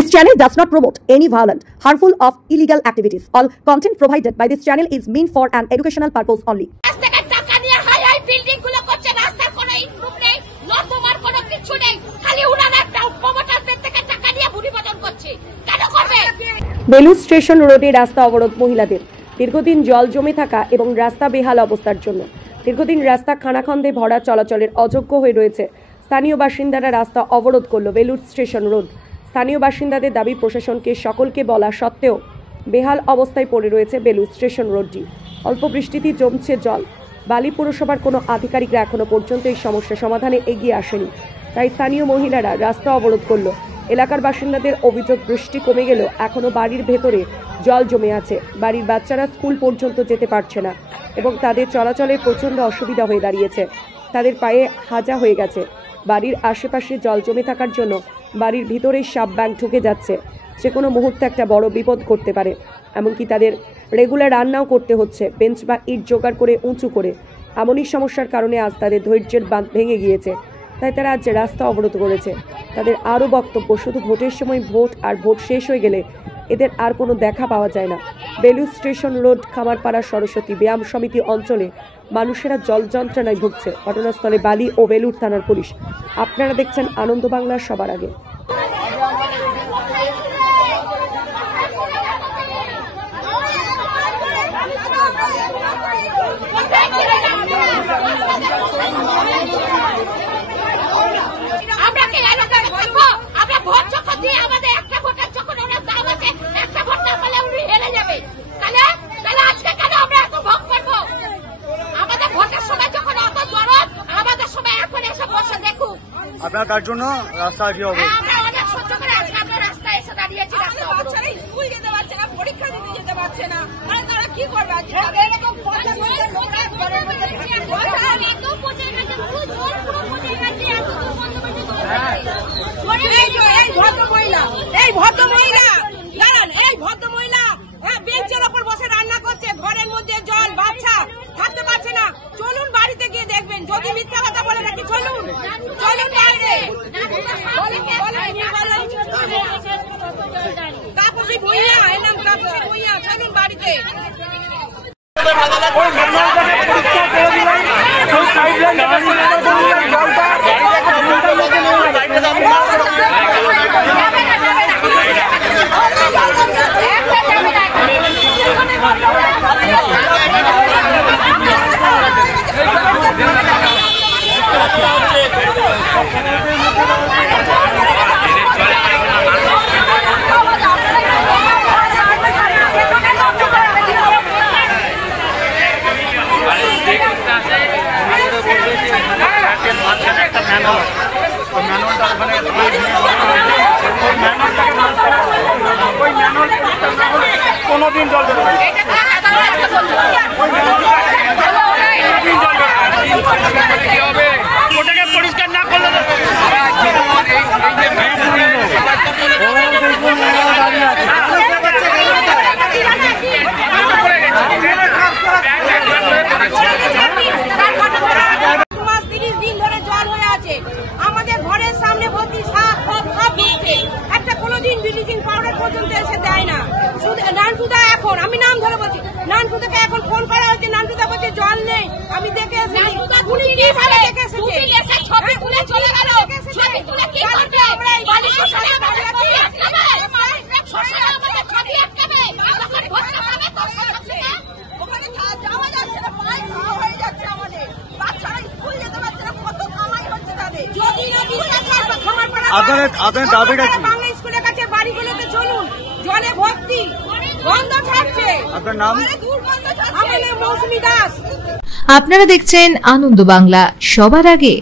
This channel does not promote any violent, harmful or illegal activities. All content provided by this channel is meant for an educational purpose only. Belur station রোডে রাস্তা অবরোধ মহিলাদের। দীর্ঘদিন জল জমে থাকা এবং রাস্তা বেহাল অবস্থার জন্য দীর্ঘদিন রাস্তা খানাখন্দে ভরা, চলাচলের অযোগ্য হয়ে রয়েছে। স্থানীয় বাসিন্দারা রাস্তা অবরোধ করল বেলুড় স্টেশন রোড। স্থানীয় বাসিন্দাদের দাবি, প্রশাসনকে সকলকে বলা সত্ত্বেও বেহাল অবস্থায় পড়ে রয়েছে বেলুড় স্টেশন রোডটি। অল্প বৃষ্টিতেই জমছে জল। বালি পুরসভার কোনো আধিকারিকরা এখনো পর্যন্ত এই সমস্যা সমাধানে এগিয়ে আসেনি। তাই স্থানীয় মহিলারা রাস্তা অবরোধ করল। এলাকার বাসিন্দাদের অভিযোগ, বৃষ্টি কমে গেলেও এখনো বাড়ির ভেতরে জল জমে আছে। বাড়ির বাচ্চারা স্কুল পর্যন্ত যেতে পারছে না এবং তাদের চলাচলে প্রচণ্ড অসুবিধা হয়ে দাঁড়িয়েছে। তাদের পায়ে হাজা হয়ে গেছে। বাড়ির আশেপাশে জল জমে থাকার জন্য বাড়ির ভিতরে সাপ ব্যাং ঢুকে যাচ্ছে। যে কোনো মুহূর্তে একটা বড় বিপদ করতে পারে। এমনকি তাদের রেগুলার রান্নাও করতে হচ্ছে বেঞ্চ বা ইট জোগাড় করে উঁচু করে। এমনই সমস্যার কারণে আজ তাদের ধৈর্যের বাঁধ ভেঙে গিয়েছে। তাই তারা আজ রাস্তা অবরোধ করেছে। তাদের আরও বক্তব্য, শুধু ভোটের সময় ভোট, আর ভোট শেষ হয়ে গেলে এদের আর কোনো দেখা পাওয়া যায় না। বেলুড় স্টেশন রোড, খামারপাড়া, সরস্বতী ব্যায়াম সমিতি অঞ্চলে মানুষেরা জল যন্ত্রণায় ভুগছে। ঘটনাস্থলে বালি ও বেলুড় থানার পুলিশ। আপনারা দেখছেন আনন্দ বাংলা সবার আগে। আপনার তার জন্য রাস্তা কি হবে? বাচ্চারা স্কুল যেতে পারছে না, পরীক্ষা দিতে যেতে পারছে না, তারা কি করবে? এই ভদ্র মহিলা বেঞ্চের ওপর বসে রান্না করছে, ঘরের মধ্যে জল, বাচ্চা থাকতে পারছে না। চলুন বাড়িতে গিয়ে দেখবেন। যদি মিথ্যা কথা বলে নাকি চলুন বাইরে। তাপসী ভুইয়া, এর নাম তাপসী ভুইয়া। চলুন বাড়িতে। কোনদিন জল দেবে ওটাকে পরিষ্কার না করলে আমাদের ঘরের সামনে ভর্তি সব একটা কোনোদিন ব্লিচিং পাউডার পর্যন্ত এসে দেয় না। নানটুদা, এখন আমি নাম ধরে বলছি, নানটুদাকে এখন ফোন করা হচ্ছে, নানটুদা বলছে জল নেই। আমি দেখে এসেছি উনি কিভাবে দেখে এসেছে, ছবি তুলে চলে গেল। ছবি তুলে কি করবে? ওখানে যাওয়া যাচ্ছে না, পায়ে খাওয়া হয়ে যাচ্ছে আমাদের। বাচ্চারা স্কুল যেতে পারছে না, কত কামাই হচ্ছে তাদের। যদি না বিশ্বাস হয় আপনার দাবিটা কি? বাংলা স্কুলের কাছে বাড়িগুলোতে চলুন, জলে ভর্তি, গন্ধ ছাড়ছে। আপনার নাম? আমার নাম মৌসুমী দাস। আপনারা দেখছেন আনন্দ বাংলা সবার আগে।